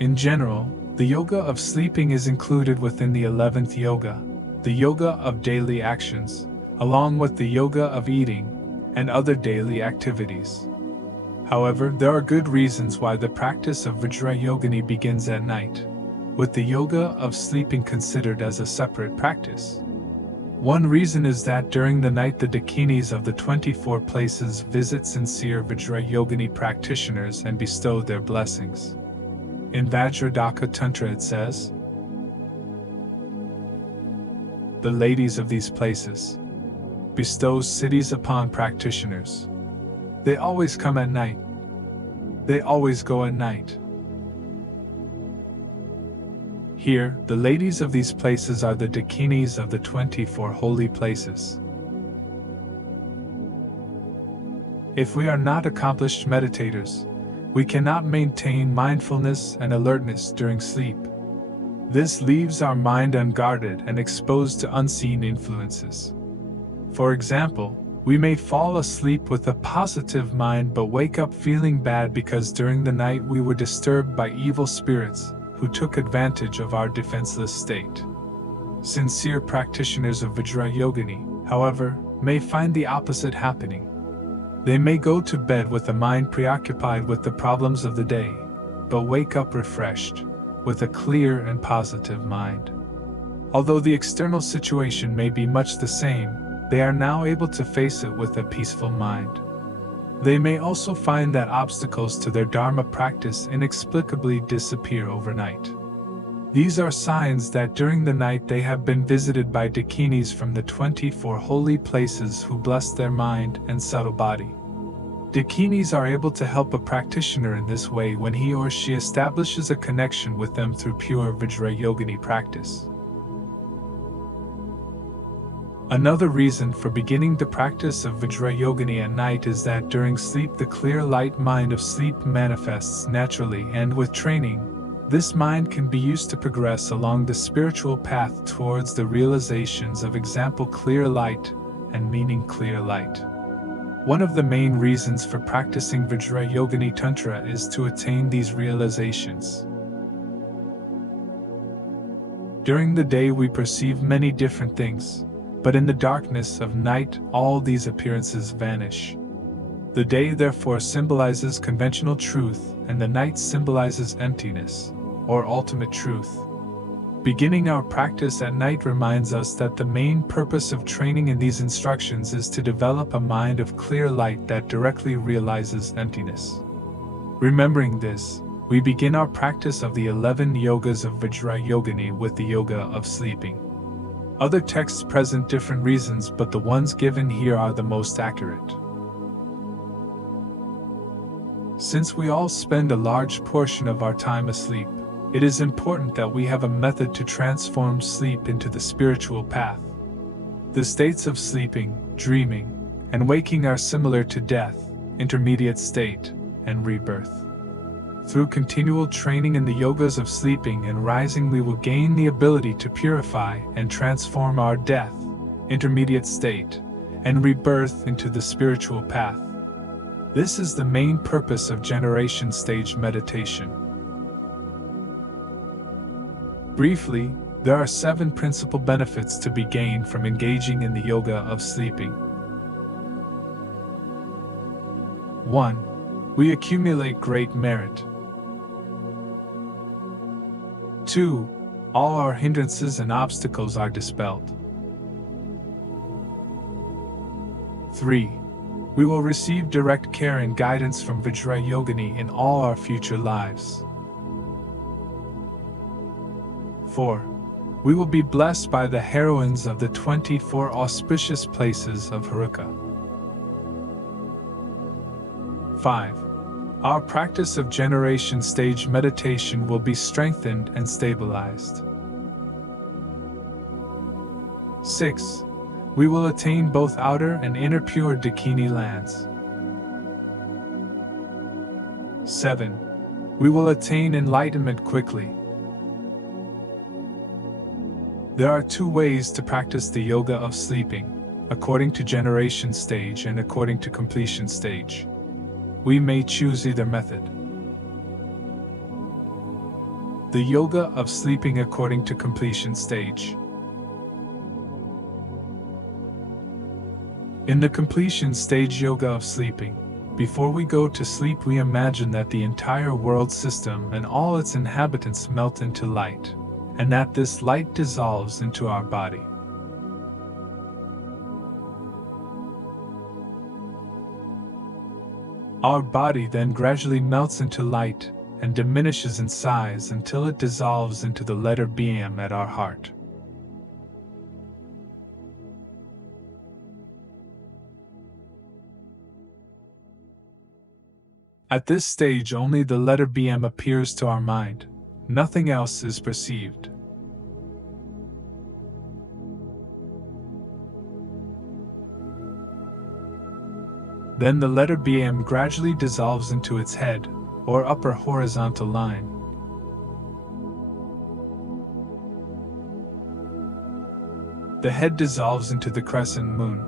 In general, the yoga of sleeping is included within the 11th yoga, the yoga of daily actions, along with the yoga of eating and other daily activities. However, there are good reasons why the practice of Vajra yogini begins at night, with the yoga of sleeping considered as a separate practice. One reason is that during the night the Dakinis of the 24 places visit sincere Vajra yogini practitioners and bestow their blessings. In Vajradhaka Tantra it says, "The ladies of these places bestows cities upon practitioners. They always come at night. They always go at night." Here, the ladies of these places are the Dakinis of the 24 holy places. If we are not accomplished meditators, we cannot maintain mindfulness and alertness during sleep. This leaves our mind unguarded and exposed to unseen influences. For example, we may fall asleep with a positive mind but wake up feeling bad because during the night we were disturbed by evil spirits who took advantage of our defenseless state. Sincere practitioners of Vajra yogini, however, may find the opposite happening. They may go to bed with a mind preoccupied with the problems of the day, but wake up refreshed, with a clear and positive mind. Although the external situation may be much the same, they are now able to face it with a peaceful mind. They may also find that obstacles to their Dharma practice inexplicably disappear overnight. These are signs that during the night they have been visited by Dakinis from the 24 holy places who bless their mind and subtle body. Dakinis are able to help a practitioner in this way when he or she establishes a connection with them through pure Vajra yogini practice. Another reason for beginning the practice of Vajra yogini at night is that during sleep the clear light mind of sleep manifests naturally, and with training, this mind can be used to progress along the spiritual path towards the realizations of example clear light and meaning clear light. One of the main reasons for practicing Vajra yogini tantra is to attain these realizations. During the day we perceive many different things, but in the darkness of night all these appearances vanish. The day therefore symbolizes conventional truth and the night symbolizes emptiness, or ultimate truth. Beginning our practice at night reminds us that the main purpose of training in these instructions is to develop a mind of clear light that directly realizes emptiness. Remembering this, we begin our practice of the 11 yogas of Vajra yogini with the yoga of sleeping. Other texts present different reasons, but the ones given here are the most accurate. Since we all spend a large portion of our time asleep, it is important that we have a method to transform sleep into the spiritual path. The states of sleeping, dreaming, and waking are similar to death, intermediate state, and rebirth. Through continual training in the yogas of sleeping and rising, we will gain the ability to purify and transform our death, intermediate state, and rebirth into the spiritual path. This is the main purpose of generation stage meditation. Briefly, there are 7 principal benefits to be gained from engaging in the yoga of sleeping. 1. We accumulate great merit. 2. All our hindrances and obstacles are dispelled. 3. We will receive direct care and guidance from Vajra yogini in all our future lives. 4. We will be blessed by the heroines of the 24 auspicious places of Haruka. 5. Our practice of generation stage meditation will be strengthened and stabilized. 6. We will attain both outer and inner pure Dakini lands. 7. We will attain enlightenment quickly. There are 2 ways to practice the yoga of sleeping, according to generation stage and according to completion stage. We may choose either method. The yoga of sleeping according to completion stage. In the completion stage yoga of sleeping, before we go to sleep we imagine that the entire world system and all its inhabitants melt into light, and that this light dissolves into our body. Our body then gradually melts into light and diminishes in size until it dissolves into the letter BM at our heart. At this stage only the letter BM appears to our mind, nothing else is perceived. Then the letter BM gradually dissolves into its head, or upper horizontal line. The head dissolves into the crescent moon.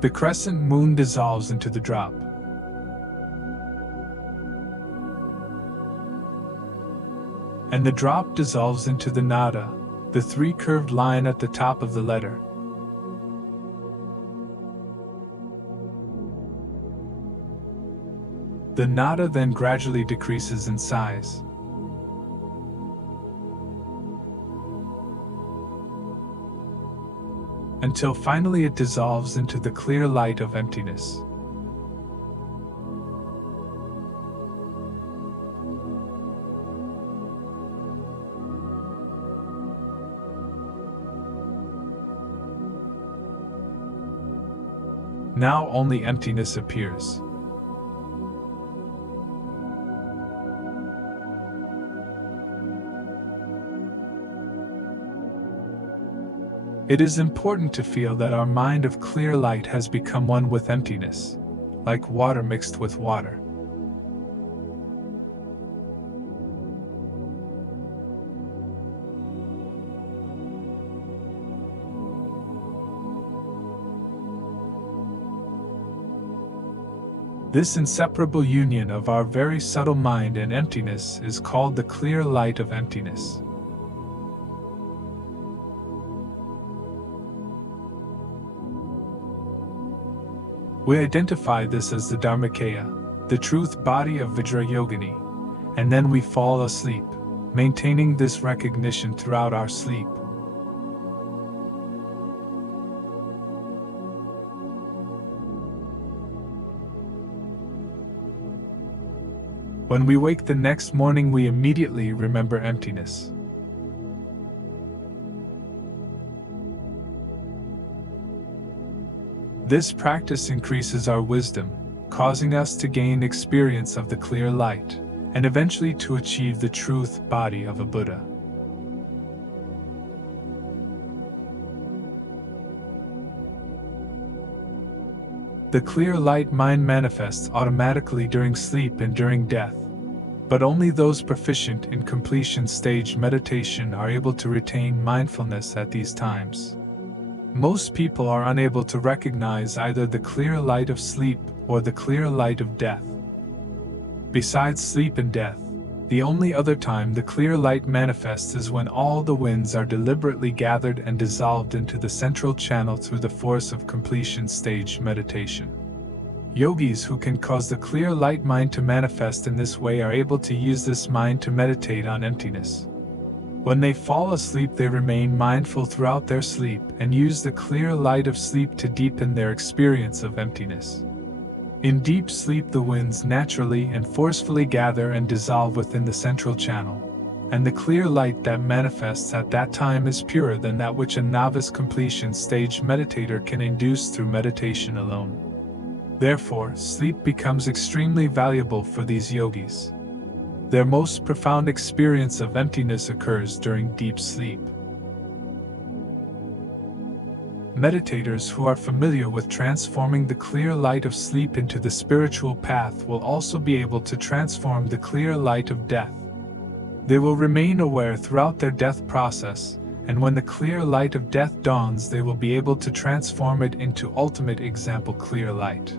The crescent moon dissolves into the drop. And the drop dissolves into the nada, the three curved line at the top of the letter. The nada then gradually decreases in size. Until finally it dissolves into the clear light of emptiness. Now only emptiness appears. It is important to feel that our mind of clear light has become one with emptiness, like water mixed with water. This inseparable union of our very subtle mind and emptiness is called the clear light of emptiness. We identify this as the Dharmakaya, the truth body of Vajra yogini, and then we fall asleep, maintaining this recognition throughout our sleep. When we wake the next morning, we immediately remember emptiness. This practice increases our wisdom, causing us to gain experience of the clear light, and eventually to achieve the truth body of a Buddha. The clear light mind manifests automatically during sleep and during death, but only those proficient in completion stage meditation are able to retain mindfulness at these times. Most people are unable to recognize either the clear light of sleep or the clear light of death. Besides sleep and death, the only other time the clear light manifests is when all the winds are deliberately gathered and dissolved into the central channel through the force of completion stage meditation. Yogis who can cause the clear light mind to manifest in this way are able to use this mind to meditate on emptiness. When they fall asleep, they remain mindful throughout their sleep and use the clear light of sleep to deepen their experience of emptiness. In deep sleep, the winds naturally and forcefully gather and dissolve within the central channel, and the clear light that manifests at that time is purer than that which a novice completion stage meditator can induce through meditation alone. Therefore, sleep becomes extremely valuable for these yogis. Their most profound experience of emptiness occurs during deep sleep. Meditators who are familiar with transforming the clear light of sleep into the spiritual path will also be able to transform the clear light of death. They will remain aware throughout their death process, and when the clear light of death dawns, they will be able to transform it into ultimate example clear light.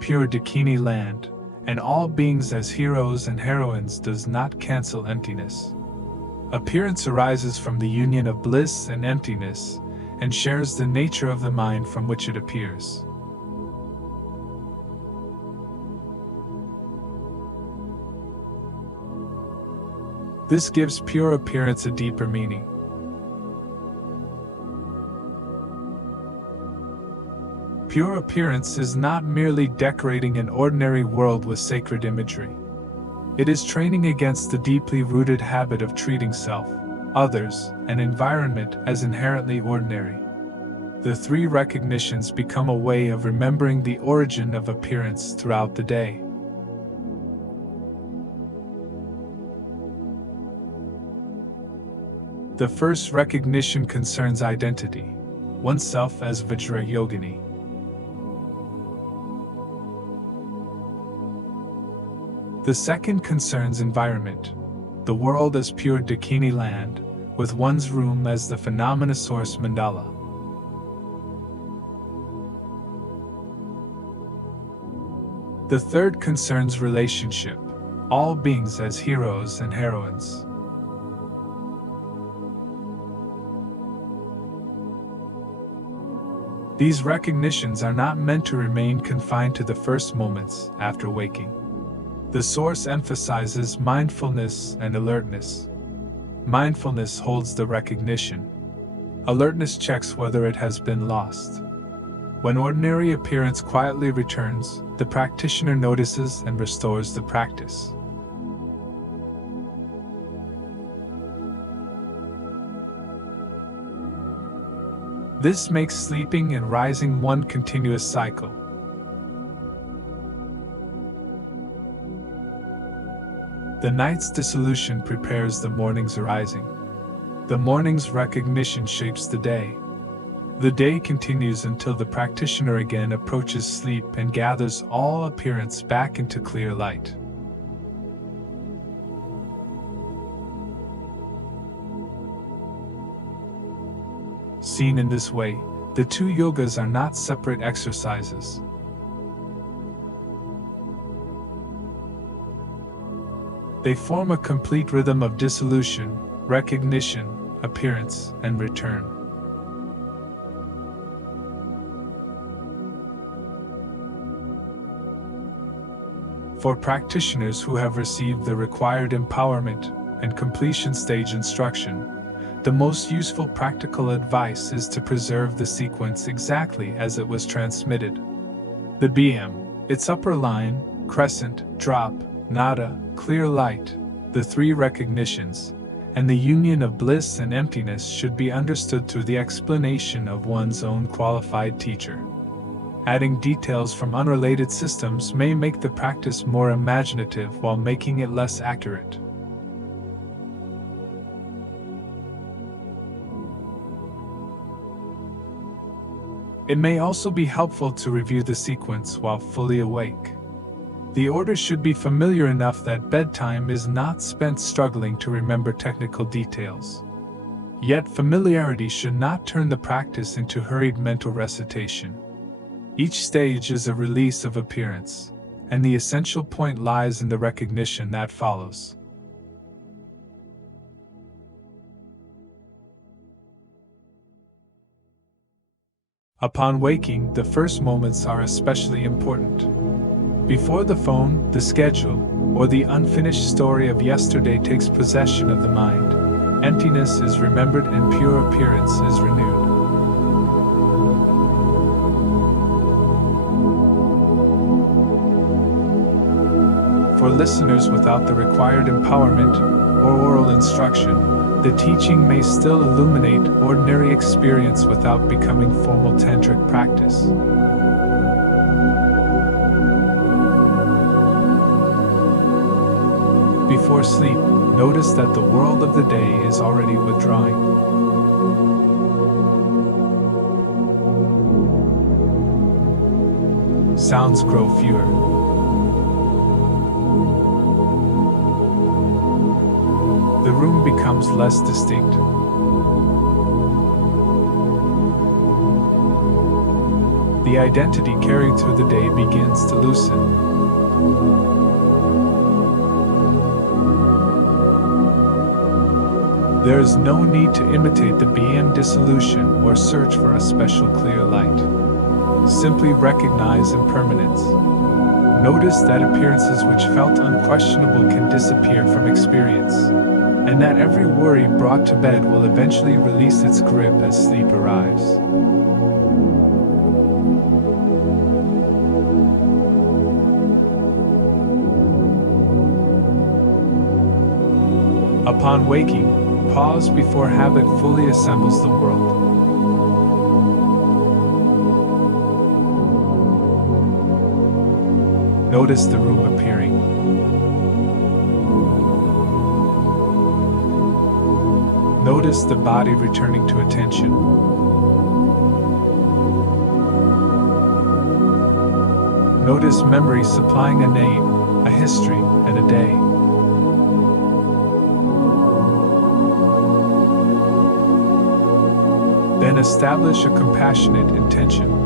pure Dakini Land, and all beings as heroes and heroines does not cancel emptiness. Appearance arises from the union of bliss and emptiness, and shares the nature of the mind from which it appears. This gives pure appearance a deeper meaning. Pure appearance is not merely decorating an ordinary world with sacred imagery. It is training against the deeply rooted habit of treating self, others, and environment as inherently ordinary. The three recognitions become a way of remembering the origin of appearance throughout the day. The first recognition concerns identity, oneself as Vajra yogini. The second concerns environment, the world as pure Dakini Land, with one's room as the phenomena source mandala. The third concerns relationship, all beings as heroes and heroines. These recognitions are not meant to remain confined to the first moments after waking. The source emphasizes mindfulness and alertness. Mindfulness holds the recognition. Alertness checks whether it has been lost. When ordinary appearance quietly returns, the practitioner notices and restores the practice. This makes sleeping and rising one continuous cycle. The night's dissolution prepares the morning's arising. The morning's recognition shapes the day. The day continues until the practitioner again approaches sleep and gathers all appearance back into clear light. Seen in this way, the two yogas are not separate exercises. They form a complete rhythm of dissolution, recognition, appearance, and return. For practitioners who have received the required empowerment and completion stage instruction, the most useful practical advice is to preserve the sequence exactly as it was transmitted. The BM, its upper line, crescent, drop, nada, clear light, the three recognitions, and the union of bliss and emptiness should be understood through the explanation of one's own qualified teacher. Adding details from unrelated systems may make the practice more imaginative while making it less accurate. It may also be helpful to review the sequence while fully awake. The order should be familiar enough that bedtime is not spent struggling to remember technical details. Yet familiarity should not turn the practice into hurried mental recitation. Each stage is a release of appearance, and the essential point lies in the recognition that follows. Upon waking, the first moments are especially important. Before the phone, the schedule, or the unfinished story of yesterday takes possession of the mind, emptiness is remembered and pure appearance is renewed. For listeners without the required empowerment or oral instruction, the teaching may still illuminate ordinary experience without becoming formal tantric practice. Before sleep, notice that the world of the day is already withdrawing. Sounds grow fewer. The room becomes less distinct. the identity carried through the day begins to loosen. There is no need to imitate the BM dissolution or search for a special clear light. Simply recognize impermanence. Notice that appearances which felt unquestionable can disappear from experience, and that every worry brought to bed will eventually release its grip as sleep arrives. Upon waking, pause before habit fully assembles the world. Notice the room appearing. Notice the body returning to attention. Notice memory supplying a name, a history, and a day. Then establish a compassionate intention.